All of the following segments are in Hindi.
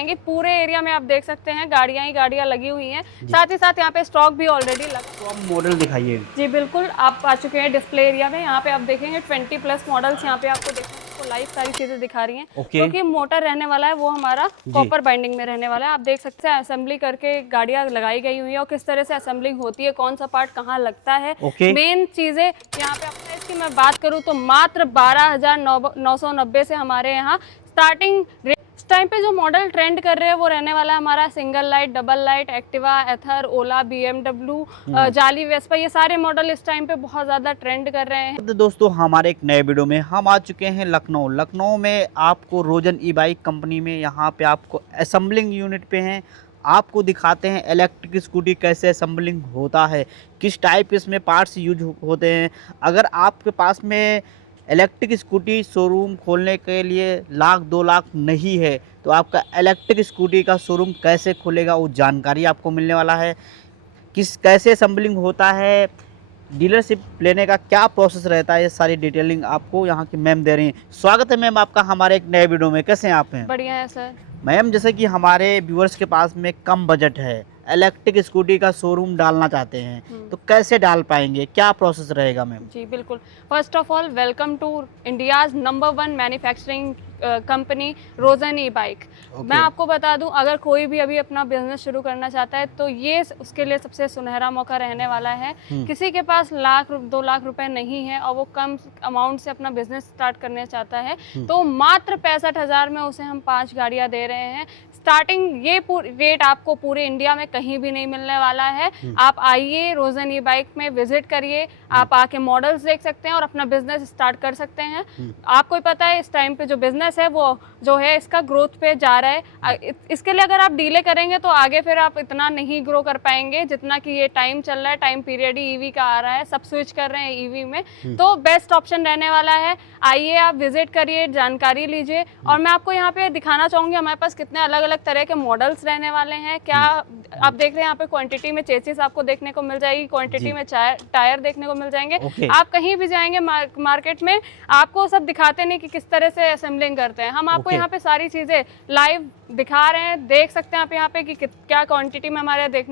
जाएंगी। पूरे एरिया में आप देख सकते हैं गाड़ियां ही गाड़ियां लगी हुई हैं, साथ ही साथ यहाँ पे स्टॉक भी ऑलरेडी लगा। तो आप मॉडल दिखाइए। जी बिल्कुल, आप आ चुके हैं डिस्प्ले एरिया में। यहाँ पे आप देखेंगे 20+ मॉडल्स यहाँ पे आपको लाइव सारी चीजें दिखा रही हैं। क्योंकि मोटर रहने वाला है वो हमारा कॉपर बाइंडिंग में रहने वाला है। आप देख सकते हैं असेंबली करके गाड़ियां लगाई गई हुई है और किस तरह से असेंबलिंग होती है, कौन सा पार्ट कहाँ लगता है। मेन चीजें यहाँ पे अपने इसकी मैं बात करूँ तो मात्र 12,990 से हमारे यहाँ स्टार्टिंग। इस टाइम पे जो मॉडल ट्रेंड कर रहे हैं वो रहने वाला है हमारा single light, double light, Activa, Ather, Ola, BMW, जाली, वेस्पा, ये सारे मॉडल इस टाइम पे बहुत ज़्यादा ट्रेंड कर रहे हैं। तो दोस्तों हमारे एक नए वीडियो में हम आ चुके हैं लखनऊ में आपको रोजन ई बाइक कंपनी में। यहाँ पे आपको असेंबलिंग यूनिट पे हैं, आपको दिखाते हैं इलेक्ट्रिक स्कूटी कैसे असेंबलिंग होता है, किस टाइप इसमें पार्ट्स यूज होते हैं। अगर आपके पास में इलेक्ट्रिक स्कूटी शोरूम खोलने के लिए 1-2 लाख नहीं है तो आपका इलेक्ट्रिक स्कूटी का शोरूम कैसे खुलेगा, वो जानकारी आपको मिलने वाला है। कैसे असेंबलिंग होता है, डीलरशिप लेने का क्या प्रोसेस रहता है, ये सारी डिटेलिंग आपको यहाँ की मैम दे रही हैं। स्वागत है मैम आपका हमारे एक नए वीडियो में। कैसे हैं आप? हैं बढ़िया है सर। मैम जैसे कि हमारे व्यूअर्स के पास में कम बजट है, इलेक्ट्रिक स्कूटी का शोरूम डालना चाहते हैं तो कैसे डाल पाएंगे, क्या प्रोसेस रहेगा मैम? जी बिल्कुल, first of all welcome to India's number 1 manufacturing company Rozen e bike. मैं आपको बता दूं, अगर कोई भी अभी अपना बिजनेस शुरू करना चाहता है तो ये उसके लिए सबसे सुनहरा मौका रहने वाला है। किसी के पास 1-2 लाख रुपए नहीं है और वो कम अमाउंट से अपना बिजनेस स्टार्ट करना चाहता है तो मात्र 65,000 में उसे हम 5 गाड़ियां दे रहे हैं स्टार्टिंग। ये रेट आपको पूरे इंडिया में कहीं भी नहीं मिलने वाला है। आप आइए रोजन ई बाइक में विजिट करिए, आप आके मॉडल्स देख सकते हैं और अपना बिजनेस स्टार्ट कर सकते हैं। आपको ही पता है इस टाइम पे जो बिजनेस है वो जो है इसका ग्रोथ पे जा रहा है। इसके लिए अगर आप डीले करेंगे तो आगे फिर आप इतना नहीं ग्रो कर पाएंगे जितना कि ये टाइम चल रहा है। टाइम पीरियड ही ईवी का आ रहा है, सब स्विच कर रहे हैं ईवी में, तो बेस्ट ऑप्शन रहने वाला है। आइए आप विजिट करिए, जानकारी लीजिए। और मैं आपको यहाँ पे दिखाना चाहूँगी हमारे पास कितने अलग अलग तरह के मॉडल्स रहने वाले हैं। क्या आप देख रहे हैं यहाँ पे क्वांटिटी में चेसिस आपको देखने को मिल जाएगी, क्वांटिटी में टायर देखने को मिल जाएंगे। आप कहीं भी जाएंगे मार्केट में आपको सब दिखाते नहीं कि किस तरह से असेंबलिंग करते हैं। हम आपको यहाँ पे सारी चीजें लाइव दिखा रहे हैं, देख सकते हैं आप यहाँ पे कि क्या क्वांटिटी में हमारे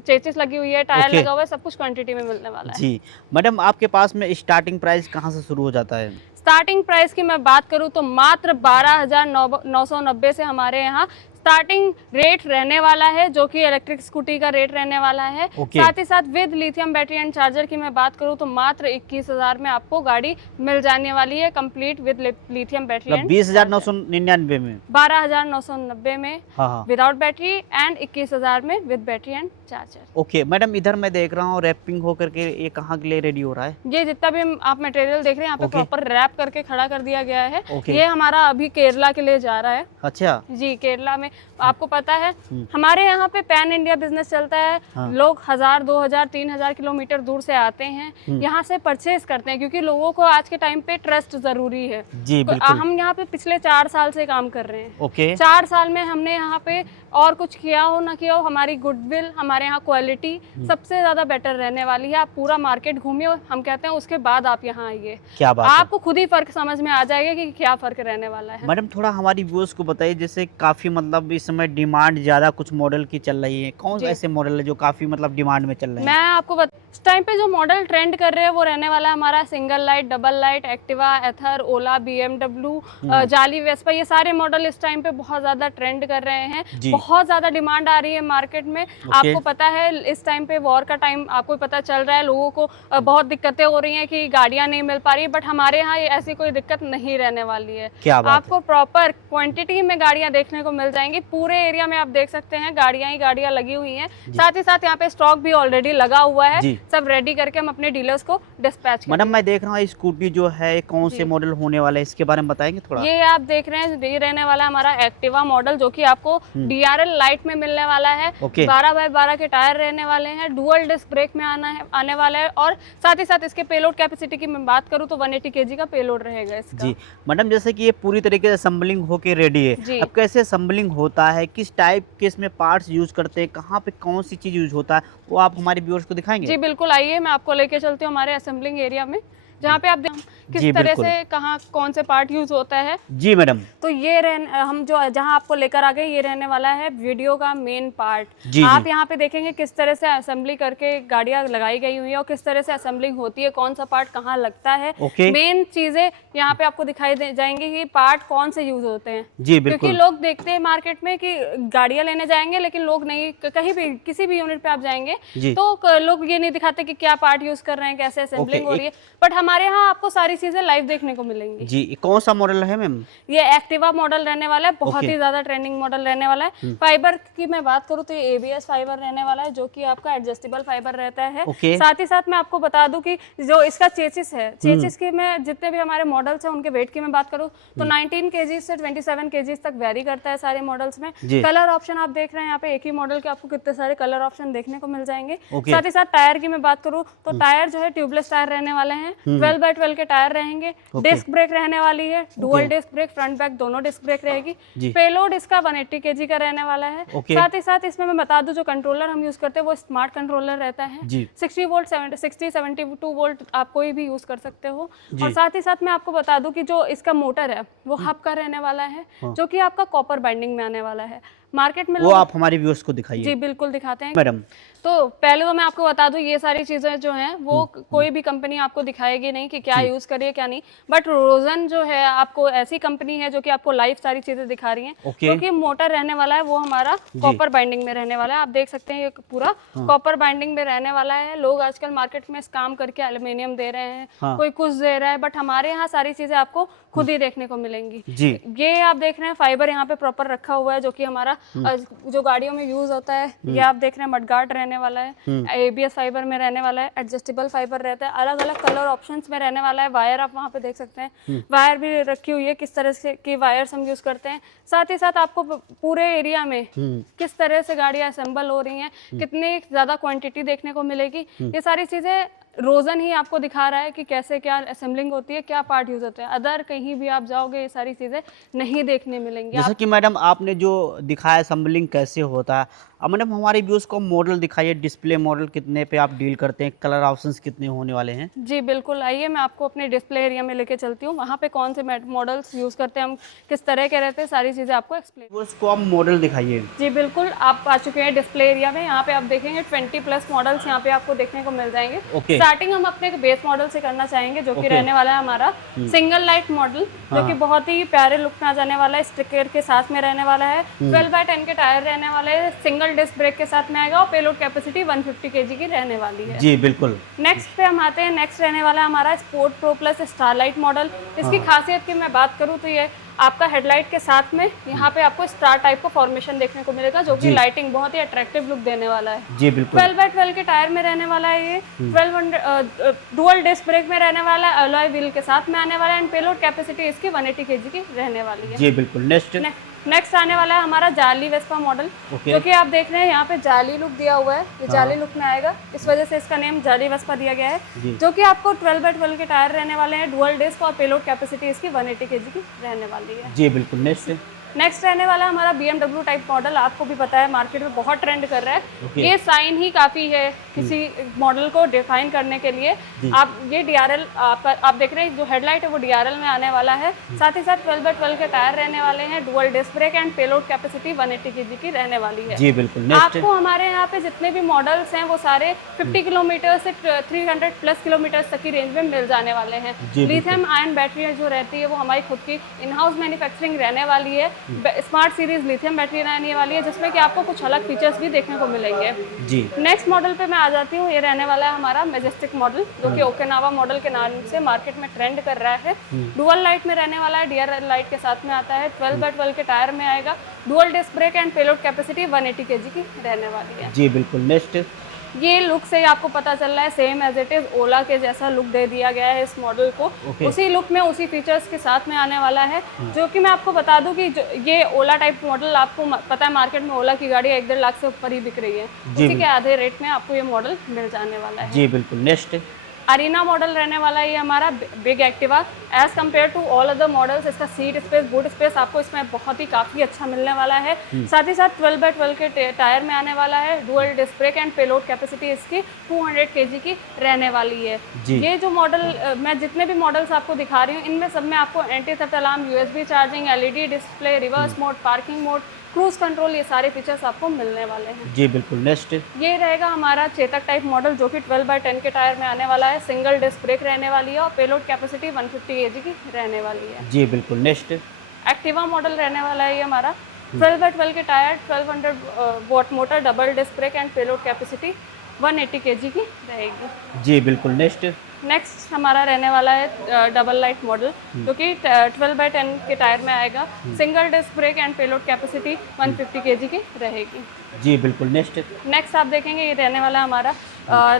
चेसिस लगी हुई है, टायर लगा हुआ है, सब कुछ क्वांटिटी में मिलने वाला है। जी मैडम, आपके पास में स्टार्टिंग प्राइस कहाँ से शुरू हो जाता है? स्टार्टिंग प्राइस की मैं बात करूं तो मात्र 12,990 से हमारे यहाँ स्टार्टिंग रेट रहने वाला है, जो कि इलेक्ट्रिक स्कूटी का रेट रहने वाला है। साथ ही साथ with lithium battery and charger की मैं बात करूं तो मात्र 21,000 में आपको गाड़ी मिल जाने वाली है, कंप्लीट विद लिथियम बैटरी। 20,999 में, 12,990 में विदाउट बैटरी एंड 21,000 में with battery and charger. Okay madam, इधर मैं देख रहा हूँ रैपिंग होकर के ये कहाँ के लिए रेडी हो रहा है? ये जितना भी आप मटेरियल देख रहे हैं यहाँ पे प्रॉपर रैप करके खड़ा कर दिया गया है। ये हमारा अभी केरला के लिए जा रहा है। अच्छा जी, केरला में आपको पता है हमारे यहाँ पे पैन इंडिया बिजनेस चलता है। लोग 1,000, 2,000, 3,000 किलोमीटर दूर से आते हैं, यहाँ से परचेज करते हैं क्योंकि लोगों को आज के टाइम पे ट्रस्ट जरूरी है। जी बिल्कुल। हम यहाँ पे पिछले 4 साल से काम कर रहे हैं। ओके। 4 साल में हमने यहाँ पे और कुछ किया हो ना किया हो, हमारी गुडविल, हमारे यहाँ क्वालिटी सबसे ज्यादा बेटर रहने वाली है। आप पूरा मार्केट घूमिए, हम कहते हैं उसके बाद आप यहाँ आइए। क्या बात आपको खुद ही फर्क समझ में आ जाएगा कि क्या फर्क रहने वाला है। मैडम थोड़ा हमारी व्यूअर्स को बताइए, जैसे काफी मतलब इस समय डिमांड ज्यादा कुछ मॉडल की चल रही है, कौन से ऐसे मॉडल है जो काफी मतलब डिमांड में चल रहे हैं? मैं आपको इस टाइम पे जो मॉडल ट्रेंड कर रहे हैं वो रहने वाला है हमारा single light, double light, Activa, Ather, Ola, BMW, जाली, वेस्पा, ये सारे मॉडल इस टाइम पे बहुत ज्यादा ट्रेंड कर रहे हैं। बहुत ज्यादा डिमांड आ रही है मार्केट में। आपको पता है इस टाइम पे वॉर का टाइम आपको पता चल रहा है, लोगों को बहुत दिक्कतें हो रही हैं कि गाड़ियां नहीं मिल पा रही, बट हमारे यहाँ ऐसी कोई दिक्कत नहीं रहने वाली है। आपको प्रॉपर क्वांटिटी में गाड़ियां देखने को मिल जाएंगी। पूरे एरिया में आप देख सकते हैं गाड़ियां ही गाड़ियां लगी हुई हैं, साथ ही साथ यहाँ पे स्टॉक भी ऑलरेडी लगा हुआ है। सब रेडी करके हम अपने डीलर्स को डिस्पैच। मैडम मैं देख रहा हूँ स्कूटी जो है कौन से मॉडल होने वाला है, इसके बारे में बताएंगे थोड़ा? ये आप देख रहे हैं, ये रहने वाला है हमारा एक्टिवा मॉडल, जो कि आपको DRL लाइट में मिलने वाला है। 12x12 के टायर रहने वाले हैं, डुअल डिस्क ब्रेक में आने वाला है। और साथ ही साथ इसके पेलोड कैपेसिटी की मैं बात करूँ तो 180 kg का पेलोड रहेगा इसका। जी मैडम, जैसे कि ये पूरी तरीके से असम्बलिंग होके रेडी है, अब कैसे असम्बलिंग होता है, किस टाइप के इसमें पार्ट्स यूज करते हैं, कहाँ पे कौन सी चीज यूज होता है, वो आप हमारे व्यूअर्स को दिखाएंगे? जी बिल्कुल, आइए मैं आपको लेके चलती हूँ हमारे असेंबलिंग एरिया में, जहाँ पे आप किस जी, तरह बिल्कुल। से कहाँ कौन से पार्ट यूज होता है। जी मैडम। तो ये हम जो जहाँ आपको लेकर आ गए, ये रहने वाला है वीडियो का मेन पार्ट। जी, आप जी। यहाँ पे देखेंगे किस तरह से असेंबली करके गाड़ियाँ लगाई गई हुई है और किस तरह से असेंबलिंग होती है, कौन सा पार्ट कहाँ लगता है। ओके। मेन चीजें यहाँ पे आपको दिखाई दे जाएंगी कि पार्ट कौन से यूज होते हैं। जी, क्योंकि बिल्कुल। लोग देखते हैं मार्केट में कि गाड़ियाँ लेने जाएंगे, लेकिन लोग नहीं, कहीं भी किसी भी यूनिट पे आप जाएंगे जी। तो लोग ये नहीं दिखाते कि क्या पार्ट यूज कर रहे हैं, कैसे असेंबलिंग हो ओके, रही है। बट हमारे यहाँ आपको सारी चीजें लाइव देखने को मिलेंगी। जी, कौन सा मॉडल है मैम? ये एक्टिवा मॉडल रहने वाला है, बहुत ओके। ही ज्यादा ट्रेंडिंग मॉडल रहने वाला है। फाइबर की मैं बात करूँ तो ये ABS फाइबर रहने वाला है, जो कि आपका एडजस्टेबल फाइबर रहता है। ओके। साथ ही साथ मैं आपको बता दूं कि जो इसका चेसिस है, चेसिस की मैं जितने भी हमारे मॉडल्स हैं उनके वेट की मैं बात करूँ तो 19 kg से 27 kg तक वेरी करता है सारे मॉडल्स में। जी। कलर ऑप्शन आप देख रहे हैं यहाँ पे, एक ही मॉडल के आपको कितने सारे कलर ऑप्शन देखने को मिल जाएंगे। ओके। साथ ही साथ टायर की मैं बात करूँ तो टायर जो है ट्यूबलेस टायर रहने वाले हैं, 12x12 के टायर रहेंगे। डिस्क ब्रेक रहने वाली है, dual disc brake, front back दोनों डिस्क ब्रेक रहेगी। जी। पेलोड इसका 180 kg का रहने वाला है। ओके। साथ ही साथ इसमें मैं बता दूं जो कंट्रोलर हम यूज करते हैं वो स्मार्ट कंट्रोलर रहता है। जी। 60 वोल्ट 72 वोल्ट आप कोई भी यूज कर सकते हो। और साथ ही साथ मैं आपको बता दूं कि जो इसका मोटर है वो हब का रहने वाला है, जो कि आपका कॉपर बाइंडिंग में आने वाला है। मार्केट में वो आप हमारे व्यूअर्स को दिखाइए। जी बिल्कुल दिखाते हैं मैडम। तो पहले तो मैं आपको बता दूं ये सारी चीजें जो हैं वो कोई भी कंपनी आपको दिखाएगी नहीं कि क्या यूज करिए क्या नहीं। बट रोजन जो है आपको ऐसी कंपनी है जो कि आपको लाइव सारी चीजें दिखा रही हैं। ओके। क्योंकि मोटर रहने वाला है वो हमारा कॉपर बाइंडिंग में रहने वाला है। आप देख सकते हैं ये पूरा कॉपर बाइंडिंग में रहने वाला है। लोग आजकल मार्केट में काम करके एल्यूमिनियम दे रहे हैं, कोई कुछ दे रहा है, बट हमारे यहाँ सारी चीजें आपको खुद ही देखने को मिलेंगी। जी। ये आप देख रहे हैं फाइबर यहाँ पे प्रॉपर रखा हुआ है, जो कि हमारा जो गाड़ियों में यूज होता है। ये आप देख रहे हैं मडगार्ड रहने वाला है, ABS फाइबर में रहने वाला है, एडजस्टेबल फाइबर रहता है, अलग अलग कलर ऑप्शंस में रहने वाला है। वायर आप वहाँ पे देख सकते हैं, वायर भी रखी हुई है, किस तरह से की वायर्स हम यूज करते हैं। साथ ही साथ आपको पूरे एरिया में किस तरह से गाड़ियाँ असेंबल हो रही हैं, कितनी ज्यादा क्वांटिटी देखने को मिलेगी, ये सारी चीजें रोजन ही आपको दिखा रहा है कि कैसे क्या असेंबलिंग होती है, क्या पार्ट यूज होते हैं। अदर कहीं भी आप जाओगे ये सारी चीजें नहीं देखने मिलेंगी। जैसे कि मैडम आपने जो दिखाया असेंबलिंग कैसे होता है, अब मैडम हमारे व्यूअर्स को मॉडल दिखाइए, डिस्प्ले मॉडल कितने पे आप डील करते हैं, कलर ऑप्शंस कितने होने वाले हैं? जी बिल्कुल, आइए मैं आपको अपने डिस्प्ले एरिया में लेके चलती हूँ। वहाँ पे कौन से मॉडल्स यूज करते हैं, हम किस तरह के रहते हैं, सारी चीजें आपको एक्सप्लेन। व्यूअर्स को आप मॉडल दिखाइए। जी बिल्कुल, आप आ चुके हैं डिस्प्ले एरिया में। यहाँ पे आप देखेंगे 20+ मॉडल्स यहाँ पे आपको देखने को मिल जाएंगे। ओके। स्टार्टिंग हम अपने बेस मॉडल से करना चाहेंगे, जो कि रहने वाला है हमारा सिंगल लाइट मॉडल, जो कि बहुत ही प्यारे लुक में आ जाने वाला है। स्टिकर के साथ में रहने वाला है, 12x10 के टायर रहने वाले हैं, सिंगल डिस्क ब्रेक के साथ में आएगा और पेलोड कैपेसिटी 150 kg की रहने वाली है। जी बिल्कुल। नेक्स्ट पे हम आते हैं, नेक्स्ट रहने वाला है हमारा sport pro plus starlight model. इसकी खासियत की मैं बात करूँ तो ये आपका हेडलाइट के साथ में यहाँ पे आपको स्टार टाइप का फॉर्मेशन देखने को मिलेगा, जो कि लाइटिंग बहुत ही अट्रैक्टिव लुक देने वाला है। जी बिल्कुल। 12x12 के टायर में रहने वाला है ये, 1200 डुअल डिस्क ब्रेक में रहने वाला है, अलॉय व्हील के साथ में आने वाला है, एंड पेलोड कैपेसिटी इसकी 180 kg की रहने वाली है। जी बिल्कुल। नेक्स्ट आने वाला है हमारा जाली वेस्पा मॉडल, जो कि आप देख रहे हैं यहाँ पे जाली लुक दिया हुआ है। ये जाली लुक में आएगा, इस वजह से इसका नेम जाली वेस्पा दिया गया है। जो कि आपको 12x12 के टायर रहने वाले हैं, डुअल डिस्क और पेलोड कैपेसिटी इसकी 180 kg की रहने वाली है। जी बिल्कुल। नेक्स्ट रहने वाला हमारा BMW टाइप मॉडल। आपको भी पता है मार्केट में बहुत ट्रेंड कर रहा है। ये साइन ही काफी है किसी मॉडल को डिफाइन करने के लिए। आप ये DRL आप देख रहे हैं, जो हेडलाइट है वो DRL में आने वाला है। साथ ही साथ 12x12 के टायर रहने वाले हैं, dual disc brake and payload capacity 180 kg की रहने वाली है। जी बिल्कुल। आपको हमारे यहाँ पे जितने भी मॉडल्स हैं वो सारे 50 किलोमीटर से 300+ किलोमीटर तक की रेंज में मिल जाने वाले हैं। लिथियम आयन बैटरी जो रहती है वो हमारी खुद की इन हाउस मैन्युफैक्चरिंग रहने वाली है। स्मार्ट सीरीज लिथियम बैटरी रहने वाली है, जिसमें कि आपको कुछ अलग फीचर्स भी देखने को मिलेंगे। जी। नेक्स्ट मॉडल पे मैं आ जाती हूँ। ये रहने वाला है हमारा मैजेस्टिक मॉडल, जो कि ओकिनावा मॉडल के नाम से मार्केट में ट्रेंड कर रहा है। डुअल लाइट में रहने वाला है, DRL लाइट के साथ में आता है, 12x12 के टायर में आएगा, dual disc brake and payload capacity 180 kg की रहने वाली है। जी बिल्कुल। नेक्स्ट ये लुक से आपको पता चल रहा है सेम एज इट इज ओला के जैसा लुक दे दिया गया है इस मॉडल को। उसी लुक में उसी फीचर्स के साथ में आने वाला है। जो कि मैं आपको बता दूं कि ये ओला टाइप मॉडल, आपको पता है मार्केट में ओला की गाड़ी 1-1.5 लाख से ऊपर ही बिक रही है। उसी के आधे रेट में आपको ये मॉडल मिल जाने वाला है। जी बिल्कुल। नेक्स्ट अरीना मॉडल रहने वाला है ये हमारा big Activa. As compared to all other models इसका सीट स्पेस, बूट स्पेस आपको इसमें बहुत ही काफ़ी अच्छा मिलने वाला है। साथ ही साथ 12x12 के टायर में आने वाला है। Dual disc brake and payload capacity इसकी 200 kg की रहने वाली है। ये जो मॉडल मैं जितने भी मॉडल्स आपको दिखा रही हूँ इनमें सब में आपको anti theft alarm, USB charging, LED display, reverse mode, parking mode, cruise control, ये सारे फीचर्स आपको मिलने वाले हैं। जी बिल्कुल। नेक्स्ट ये रहेगा हमारा चेतक टाइप मॉडल जो कि 12x10 के टायर में आने वाला है। सिंगल डिस्क ब्रेक रहने वाली है और पेलोड कैपेसिटी 150 kg की रहने वाली है। जी बिल्कुल। नेक्स्ट एक्टिवा मॉडल रहने वाला है ये हमारा 12x12 के tyre, 1200 watt motor, double disc brake and payload capacity 180 kg की रहेगी। जी बिल्कुल। नेक्स्ट हमारा रहने वाला है डबल लाइट मॉडल जो कि 12x10 के टायर में आएगा। Single disc brake and payload capacity 150 kg की रहेगी। जी बिल्कुल। नेक्स्ट आप देखेंगे ये रहने वाला है हमारा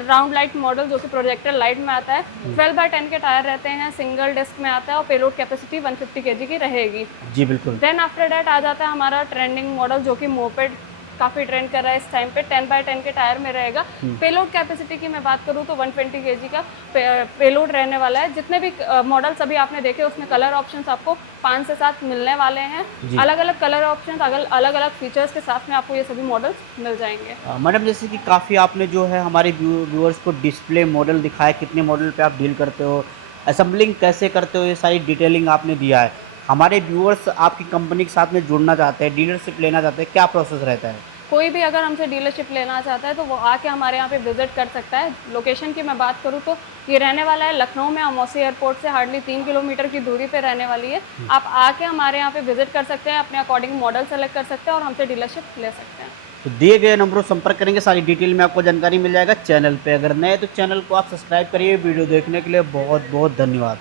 राउंड लाइट मॉडल जो कि प्रोजेक्टर लाइट में आता है। 12x10 के टायर रहते हैं, सिंगल डिस्क में आता है और पेलोड कैपेसिटी 150 kg की रहेगी। जी बिल्कुल। देन आफ्टर डैट आ जाता है हमारा ट्रेंडिंग मॉडल जो कि मोपेड काफ़ी ट्रेंड कर रहा है इस टाइम पे। 10x10 के टायर में रहेगा। पेलोड कैपेसिटी की मैं बात करूँ तो 120 kg का पेलोड रहने वाला है। जितने भी मॉडल्स अभी आपने देखे उसमें कलर ऑप्शंस आपको 5 से 7 मिलने वाले हैं। अलग अलग कलर ऑप्शंस, अलग अलग फीचर्स के साथ में आपको ये सभी मॉडल्स मिल जाएंगे। मैडम जैसे कि काफ़ी आपने जो है हमारे व्यूअर्स को डिस्प्ले मॉडल दिखाया, कितने मॉडल पे आप डील करते हो, असेंबलिंग कैसे करते हो, ये सारी डिटेलिंग आपने दिया है। हमारे व्यूअर्स आपकी कंपनी के साथ में जुड़ना चाहते हैं, डीलरशिप लेना चाहते हैं, क्या प्रोसेस रहता है? कोई भी अगर हमसे डीलरशिप लेना चाहता है तो वो आके हमारे यहाँ पे विजिट कर सकता है। लोकेशन की मैं बात करूँ तो ये रहने वाला है लखनऊ में, अमौसी एयरपोर्ट से हार्डली 3 किलोमीटर की दूरी पे रहने वाली है। आप आके हमारे यहाँ पे विजिट कर सकते हैं, अपने अकॉर्डिंग मॉडल सेलेक्ट कर सकते हैं और हमसे डीलरशिप ले सकते हैं। तो दिए गए नंबरों संपर्क करेंगे, सारी डिटेल में आपको जानकारी मिल जाएगा चैनल पे। अगर नए तो चैनल को आप सब्सक्राइब करिए। वीडियो देखने के लिए बहुत बहुत धन्यवाद।